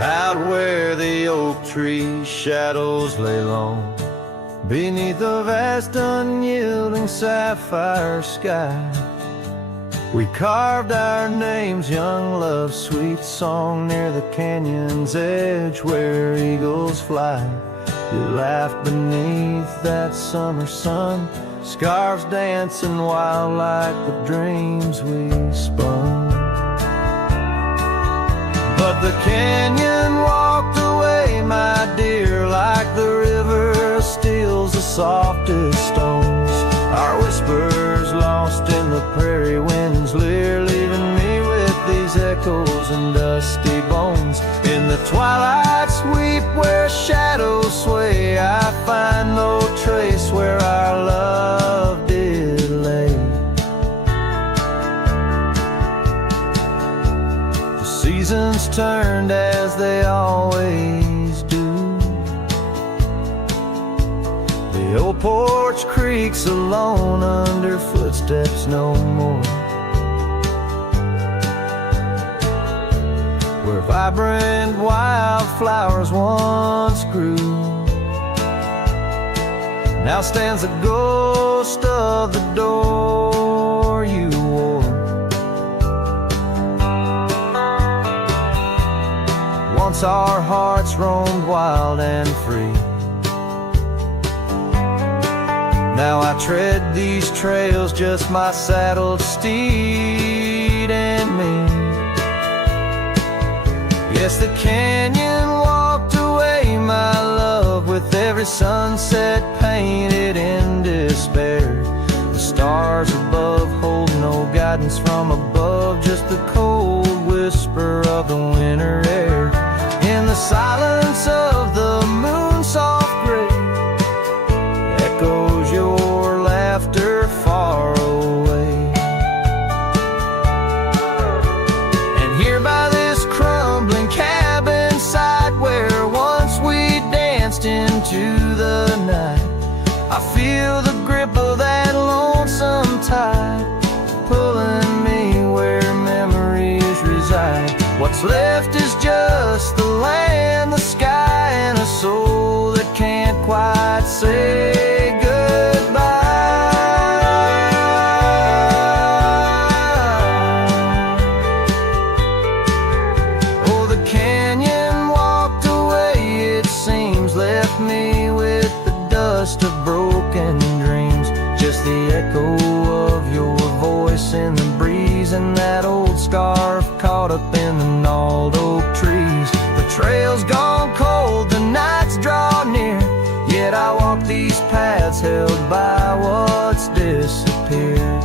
out where the oak tree shadows lay long, beneath the vast unyielding sapphire sky. We carved our names, young love's sweet song, near the canyon's edge where eagles fly. You laughed beneath that summer sun, scarves dancing wild like the dreams we spun. But the canyon walked away, my dear, like the river steals the softest stones. Our whispers lost in the prairie winds leer, leaving me with these echoes and dusty bones. In the twilight sweep where shadows sway, I find no trace where our love did lay. The seasons turned as they always do. The old porch creaks alone under footsteps no more, where vibrant wildflowers once grew. Now stands the ghost of the door you wore. Once our hearts roamed wild and free. Now I tread these trails, just my saddled steed and me. Yes, the canyon walked away, my love, with every sunset painted in despair. The stars above hold no guidance from above, just the cold whisper of the winter air. In the silence of the moon's soft gray, echoes your laughter far away. And here by this crumbling cabin site, where once we danced into the night, I feel the grip of that lonesome tide, pulling me where memories reside. What's left is just the land, the sky, and a soul that can't quite say goodbye. Oh, the canyon walked away, it seems, left me with the dust of broken dreams, just the echo of your voice in the breeze, and that old scarf caught up in the gnarled oak trees. The trail's gone cold, the nights draw near, yet I walk these paths held by what's disappeared.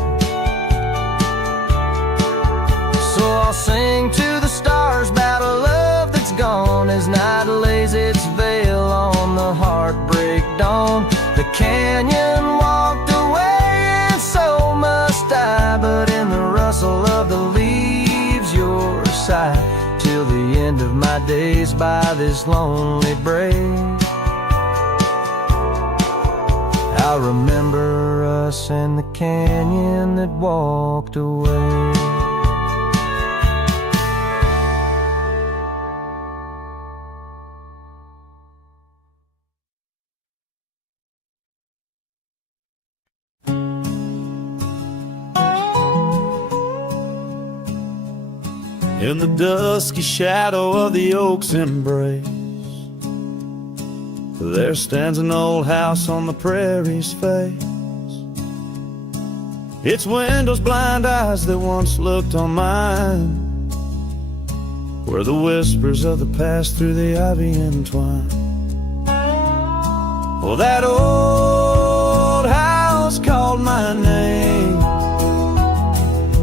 So I'll sing to the stars about a love that's gone, as night lays its veil on the heartbreak dawn. The canyon walked away, and so must I, but in the rustle of the leaves, your sight, till the end of my days by this lonely brave. I'll remember us and the canyon that walked away. In the dusky shadow of the oak's embrace, there stands an old house on the prairie's face. Its windows blind eyes that once looked on mine, where the whispers of the past through the ivy entwine. Oh, that old house called my name,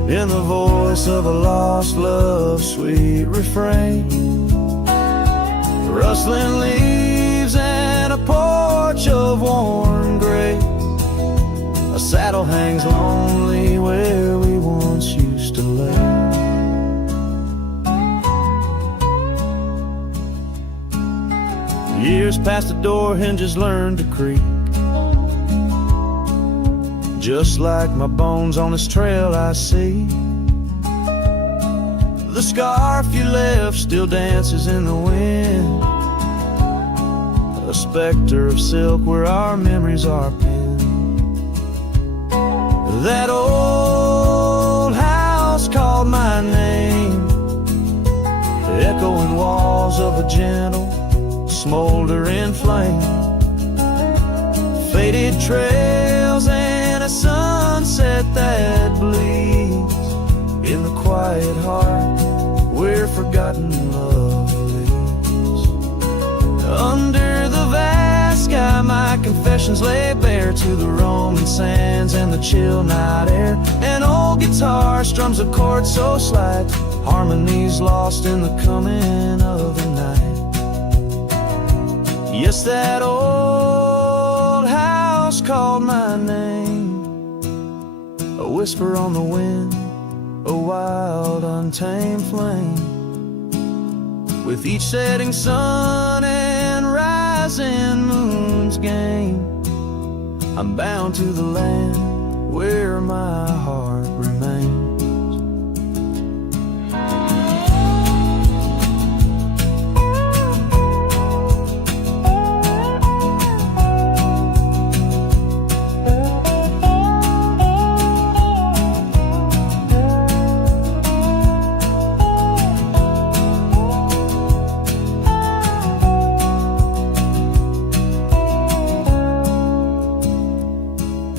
in the voice of a lost love's sweet refrain. Rustling leaves and a porch of worn gray, a saddle hangs lonely where we once used to lay. Years past the door hinges learned to creak, just like my bones on this trail I see. The scarf you left still dances in the wind, a specter of silk where our memories are pinned. That old house called my name, echoing walls of a gentle, smoldering flame. Faded trails and a sunset that bleeds in the quiet heart where forgotten love lives. Under the vast sky my confessions lay bare to the roaming sands and the chill night air. An old guitar strums a chord so slight, harmonies lost in the coming of the night. Yes, that old house called my name, a whisper on the wind, a wild untamed flame. With each setting sun and rising moon's game, I'm bound to the land where my heart remains.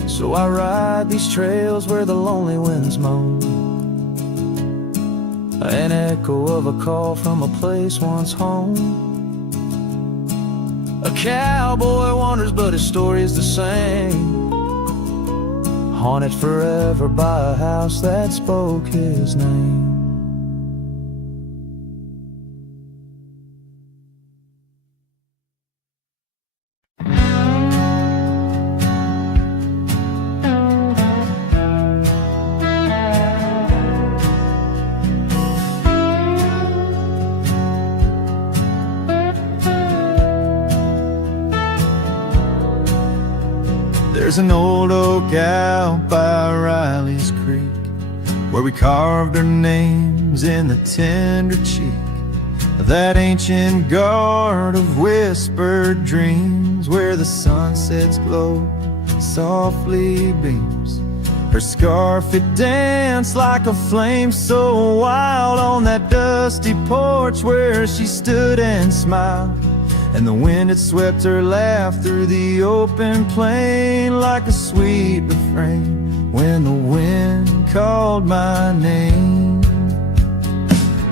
So I ride these trails where the lonely winds moan, an echo of a call from a place once home. A cowboy wanders but his story's the same, haunted forever by a house that spoke his name. There's an old oak out by Riley's Creek where we carved our names in the tender cheek of that ancient guard of whispered dreams, where the sunset's glow softly beams. Her scarf, it danced like a flame so wild on that dusty porch where she stood and smiled. And the wind had swept her laugh through the open plain like a sweet refrain when the wind called my name.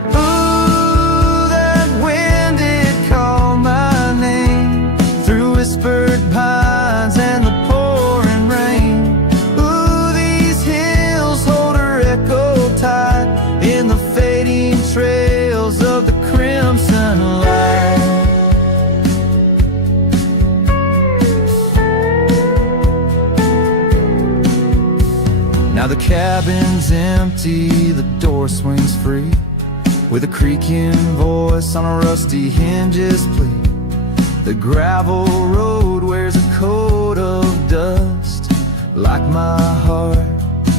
Ooh, that wind did call my name through whispered pines and the pouring rain. Ooh, these hills hold her echo tight in the fading trails of the crimson light. Now the cabin's empty, the door swings free, with a creaking voice on a rusty hinge's plea. The gravel road wears a coat of dust, like my heart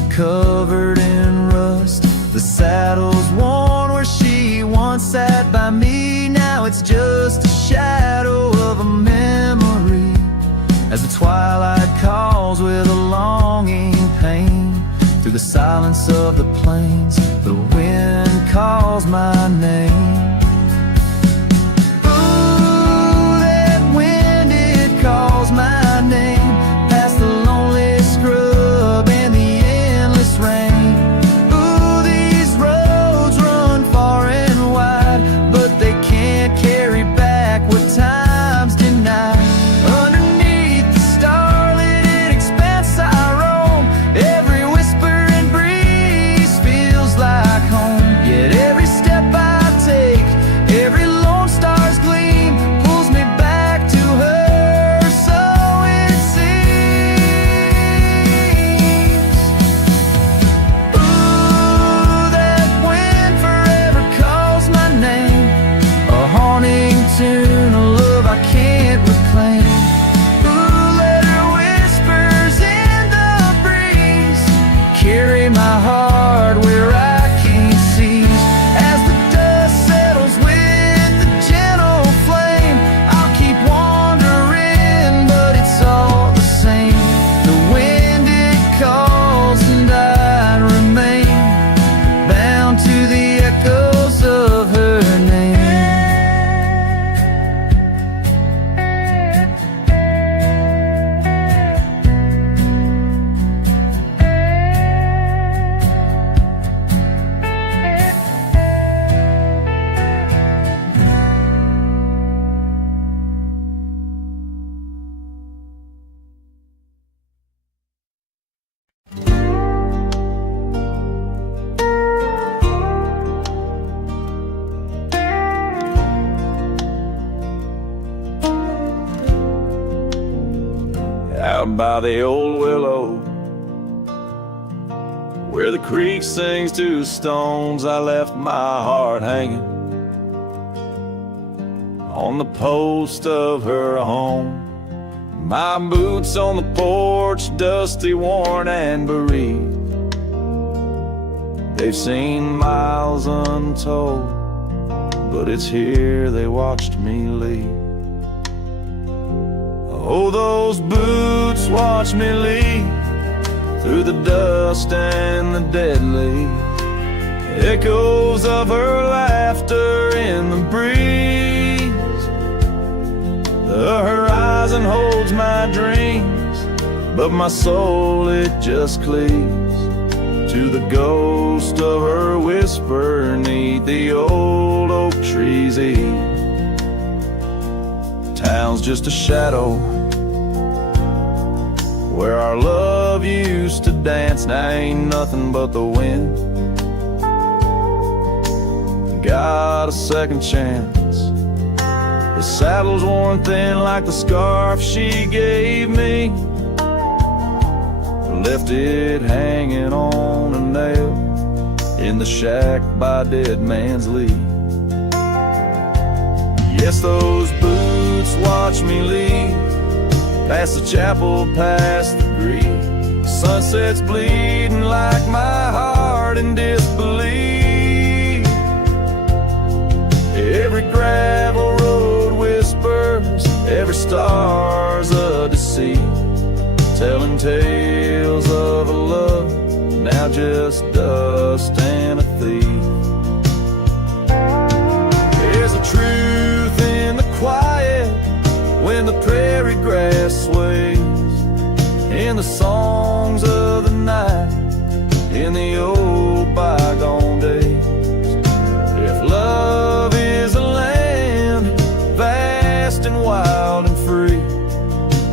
covered in rust. The saddle's worn where she once sat by me, now it's just a shadow of a memory, as the twilight calls with a longing pain. Through the silence of the plains, the wind calls my name. Ooh, that wind, it calls my name, past the lonely scrub and the endless rain. Ooh, these roads run far and wide, but they can't carry back what time's denied. Underneath the starlit expanse I roam, every whisper like home. Yet every step I take, every lone star's gleam pulls me back to her, so it seems. Ooh, that wind forever calls my name, a haunting tune, a love I can't reclaim. Ooh, let her whispers in the breeze carry my heart where I as down by the old willow, where the creek sings to stones. I left my heart hanging on the post of her home. My boots on the porch, dusty, worn, and bereaved. They've seen miles untold, but it's here they watched me leave. Oh, those boots watched me leave through the dust and the dead leaves. Echoes of her laughter in the breeze. The horizon holds my dreams, but my soul, it just cleaves to the ghost of her whisper 'neath the old oak tree's eave. Town's just a shadow where our love used to dance. Now ain't nothing but the wind. Got a second chance. The saddle's worn thin like the scarf she gave me. Left it hanging on a nail in the shack by Dead Man's Leave. Yes, those boots watch me leave, past the chapel, past the grief. Sunset's bleeding like my heart in disbelief. Every gravel road whispers, every star's a deceit, telling tales of a love now just dust and a thief. There's a truth in the quiet when the prairie grass sways, in the songs of the night, in the old bygone days. If love is a land vast and wild and free,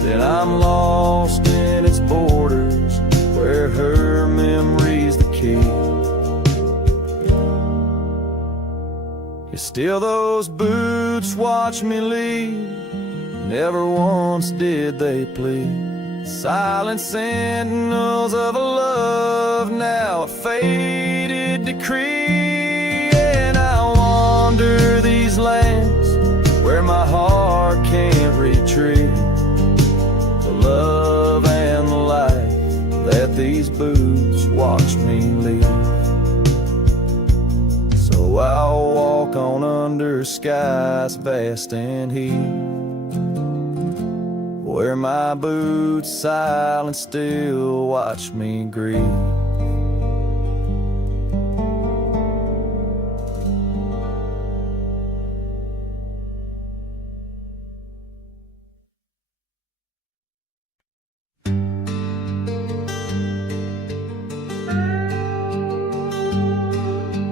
then I'm lost in its borders, where her memory's the key. Yet still those boots watch me leave, never once did they plead. Silent sentinels of a love, now a faded decree. And I wander these lands where my heart can't retreat. The love and the life that these boots watch me leave. So I'll walk on under skies vast and heat, where my boots silent still watch me grieve.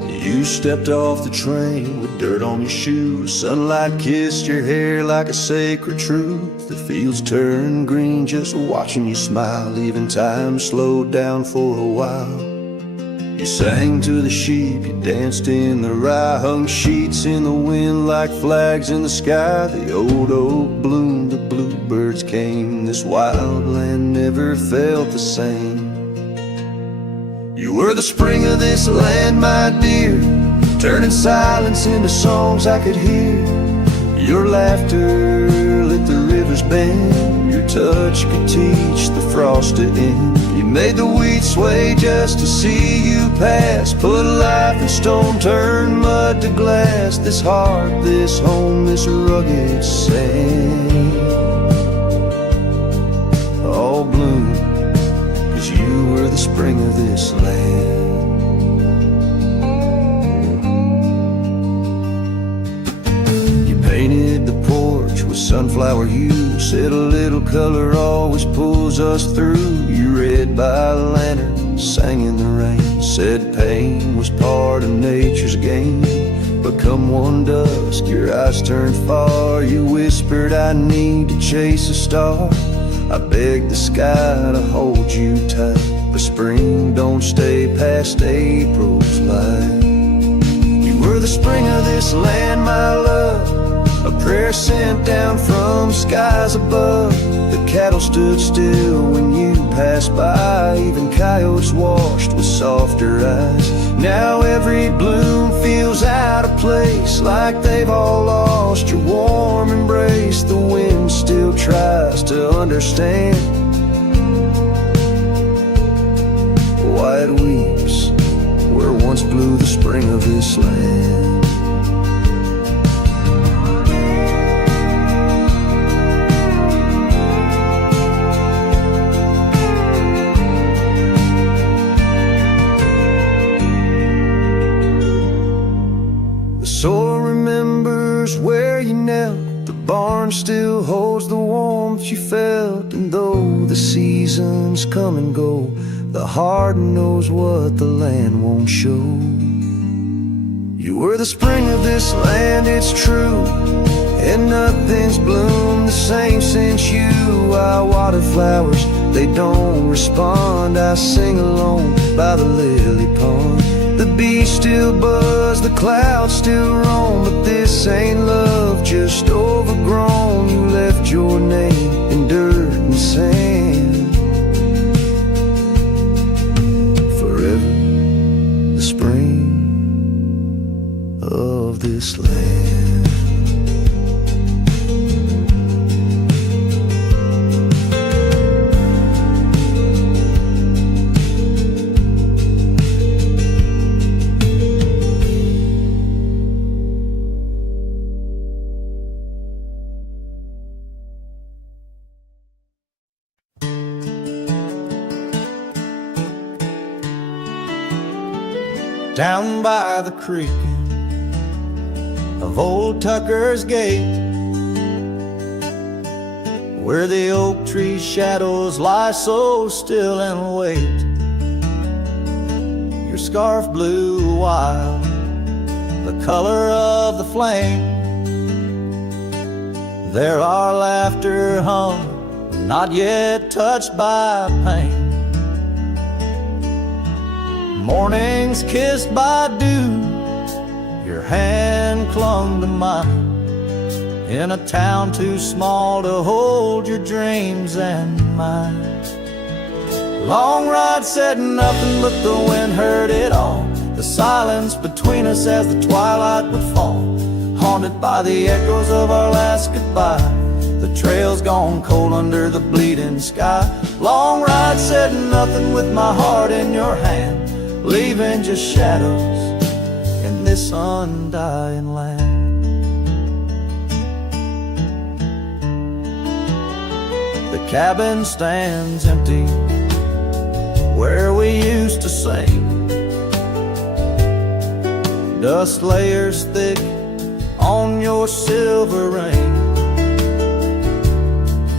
You stepped off the train with dirt on your shoes. Sunlight kissed your hair like a sacred truth. The fields turned green just watching you smile. Even time slowed down for a while. You sang to the sheep, you danced in the rye, hung sheets in the wind like flags in the sky. The old oak bloomed, the bluebirds came. This wild land never felt the same. You were the spring of this land, my dear, turning silence into songs I could hear. Your laughter lit the river's bend, your touch could teach the frost to end. You made the wheat sway just to see you pass, put life in stone, turn mud to glass. This heart, this home, this rugged sand, all bloom 'cause you were the spring of this land. You painted the porch with sunflower hue, said a little color always pulls us through. You read by a lantern, sang in the rain, said pain was part of nature's game. But come one dusk, your eyes turned far. You whispered, I need to chase a star. I begged the sky to hold you tight, but spring don't stay past April's light. You were the spring of this land, my love, a prayer sent down from skies above, that cattle stood still when you passed by. Even coyotes washed with softer eyes. Now every bloom feels out of place, like they've all lost your warm embrace. The wind still tries to understand why it weeps where once blew the spring of this land. Soil remembers where you knelt. The barn still holds the warmth you felt. And though the seasons come and go, the heart knows what the land won't show. You were the spring of this land, it's true, and nothing's bloomed the same since you. I water flowers, they don't respond. I sing alone by the lily pond. The bees still buzz, the clouds still roam, but this ain't love, just overgrown. You left your name in dirt and sand. Forever the spring of this land. Down by the creek of old Tucker's Gate, where the oak tree shadows lie so still and wait, your scarf blew wild, the color of the flame. There our laughter hung, not yet touched by pain. Mornings kissed by dew, your hand clung to mine, in a town too small to hold your dreams and mine. Long ride said nothing, but the wind heard it all. The silence between us as the twilight would fall, haunted by the echoes of our last goodbye. The trail's gone cold under the bleeding sky. Long ride said nothing with my heart in your hand, leaving just shadows in this undying land. The cabin stands empty where we used to sing. Dust layers thick on your silver ring.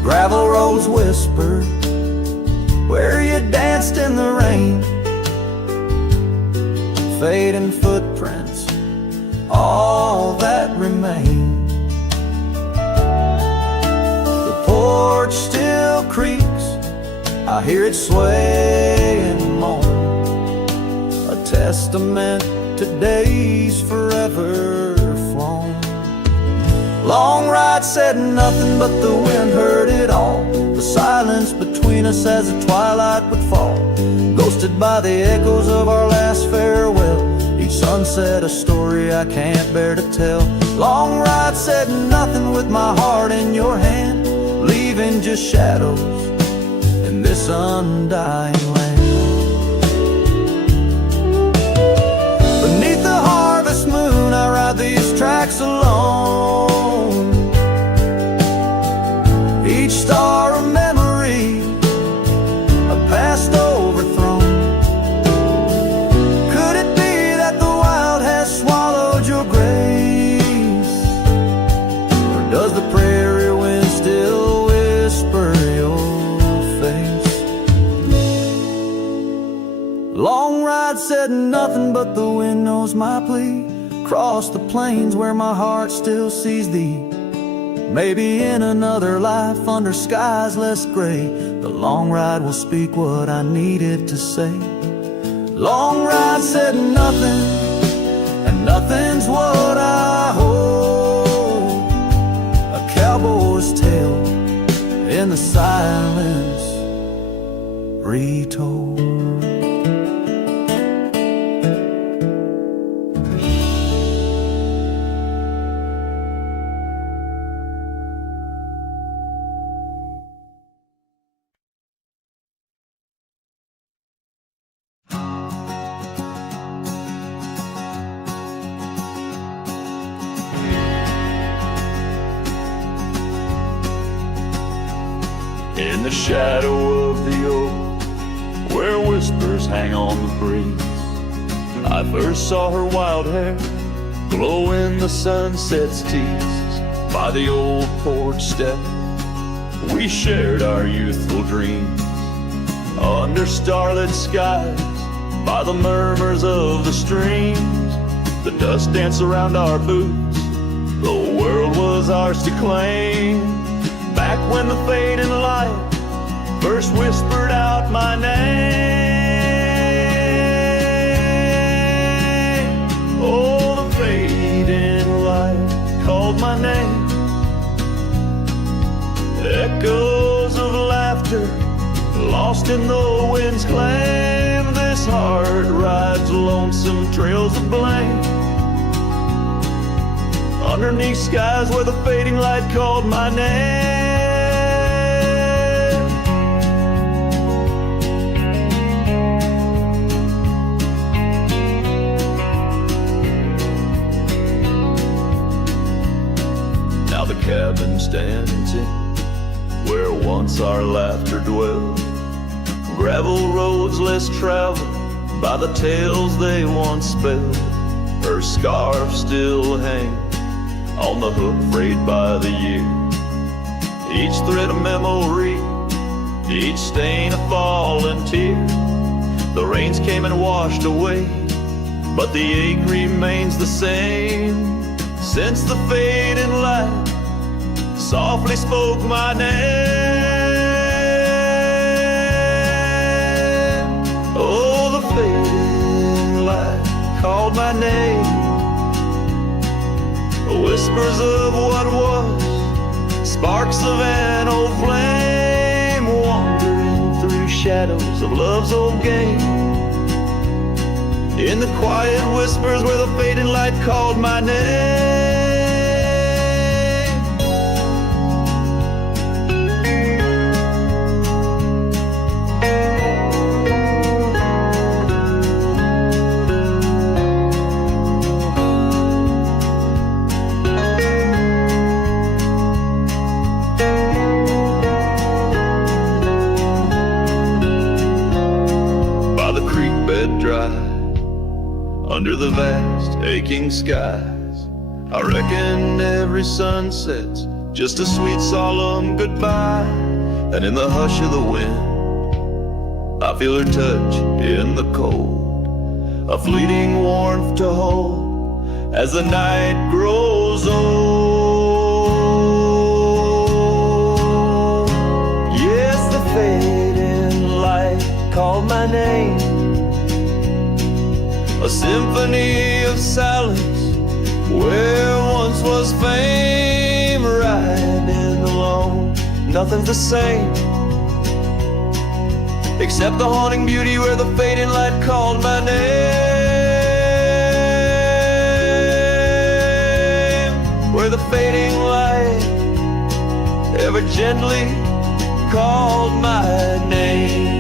Gravel roads whisper where you danced in the rain. Fading footprints, all that remain. The porch still creaks, I hear it sway and moan, a testament to days forever flown. Long ride said nothing, but the wind heard it all. The silence between us as the twilight would fall, ghosted by the echoes of our last farewell. Each sunset a story I can't bear to tell. Long ride said nothing with my heart in your hand, leaving just shadows in this undying land. Beneath the harvest moon I ride these tracks alone, each star a memory, a past overthrown. Could it be that the wild has swallowed your grace, or does the prairie wind still whisper your face? Long ride said nothing, but the wind knows my plea. Across the plains where my heart still sees thee, maybe in another life under skies less gray. The long ride will speak what I needed to say. Long ride said nothing, and nothing's what I hold. A cowboy's tale in the silence retold. In the shadow of the oak, where whispers hang on the breeze, I first saw her wild hair glow in the sunset's teased. By the old porch step, we shared our youthful dreams, under starlit skies, by the murmurs of the streams. The dust danced around our boots, the world was ours to claim. Back when the fading light first whispered out my name. Oh, the fading light called my name. Echoes of laughter lost in the wind's claim. This heart rides lonesome trails of blame, underneath skies where the fading light called my name. Now the cabin stands in where once our laughter dwelled, gravel roads less traveled by the tales they once spelled. Her scarf still hangs on the hook frayed by the year, each thread a memory, each stain a fallen tear. The rains came and washed away, but the ache remains the same. Since the fading light softly spoke my name. Oh, the fading light called my name. Whispers of what was, sparks of an old flame, wandering through shadows of love's old game. In the quiet whispers where the fading light called my name. Under the vast aching skies, I reckon every sunset's just a sweet solemn goodbye. And in the hush of the wind, I feel her touch in the cold, a fleeting warmth to hold as the night grows old. Yes, the fading light called my name, a symphony of silence where once was fame. Riding alone, nothing's the same except the haunting beauty where the fading light called my name. Where the fading light ever gently called my name.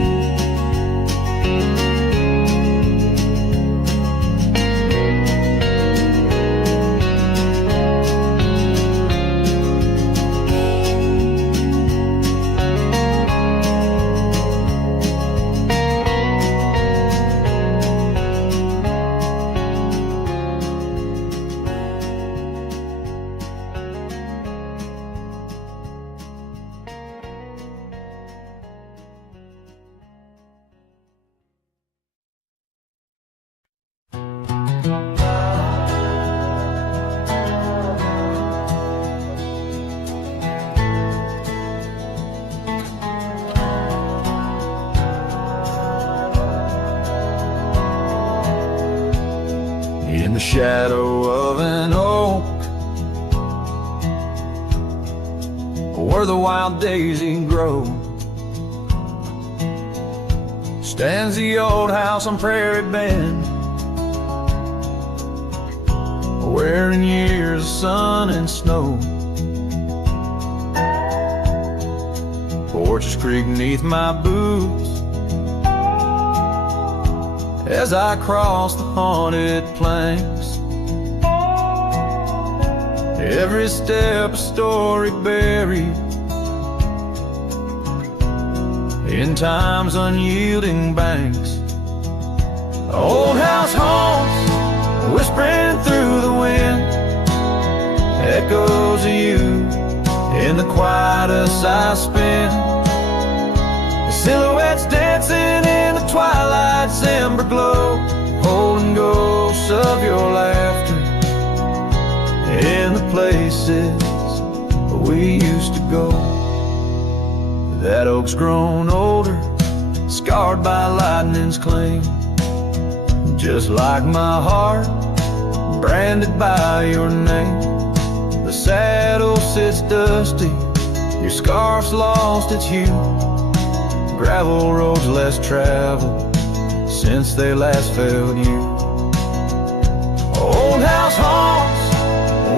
In the shadow of an oak, where the wild daisy grows, stands the old house on Prairie Bend, where in years of sun and snow, Fortress Creek neath my boots, as I cross the haunted planks. Every step a story buried in time's unyielding banks. The old house haunts, whispering through the wind, echoes of you in the quietest I spend. The silhouettes dancing in the twilight's ember glow, holding ghosts of your laughter in the places we used to go. That oak's grown older, scarred by lightning's cling, just like my heart, branded by your name. The saddle sits dusty, your scarf's lost its hue, gravel roads less traveled since they last felt you. Old house haunts,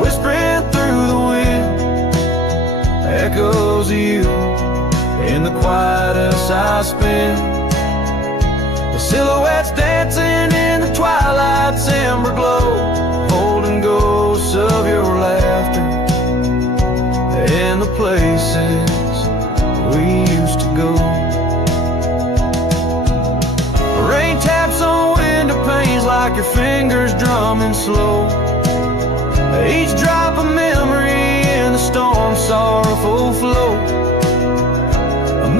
whispering through the wind, echoes of you in the quietest I spend. The silhouettes dancing in the twilight's ember glow, holding ghosts of your laughter in the places we used to go. Rain taps on window panes like your fingers drumming slow, each drop a memory in the storm's sorrowful flow.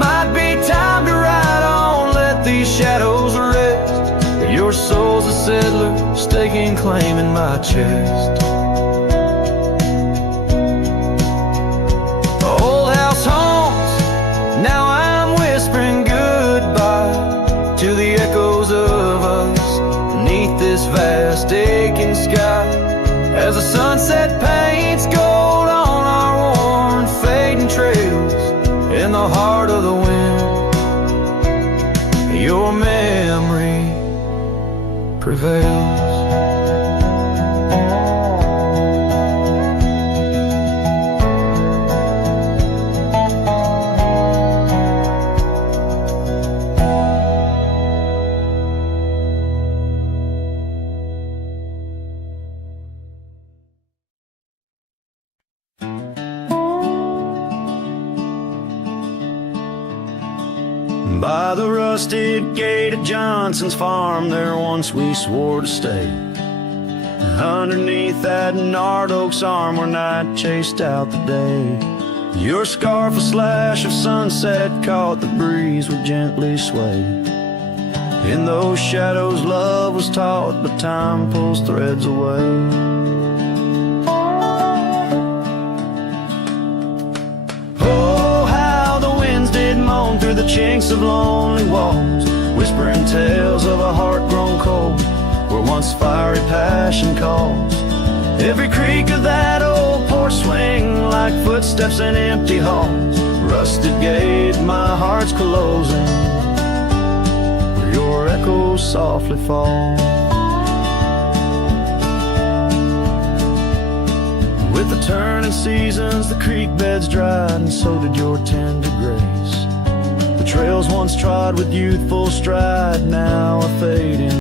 Might be time to ride on, let these shadows rest. Your soul's a settler, staking claim in my chest. The old house haunts, now I'm whispering goodbye to the echoes of us beneath this vast aching sky, as the sunset paints gold on our worn fading trails. In the heart of the wind, your memory prevails. By the rusted gate of Johnson's farm, there once we swore to stay. Underneath that gnarled oak's arm, where night chased out the day. Your scarf, a slash of sunset, caught the breeze, would gently sway. In those shadows love was taught, but time pulls threads away. Through the chinks of lonely walls, whispering tales of a heart grown cold, where once fiery passion calls. Every creak of that old porch swing like footsteps in empty halls. Rusted gate, my heart's closing, where your echoes softly fall. With the turning seasons, the creek beds dried, and so did your tender grace. The trails once trod with youthful stride now are fading.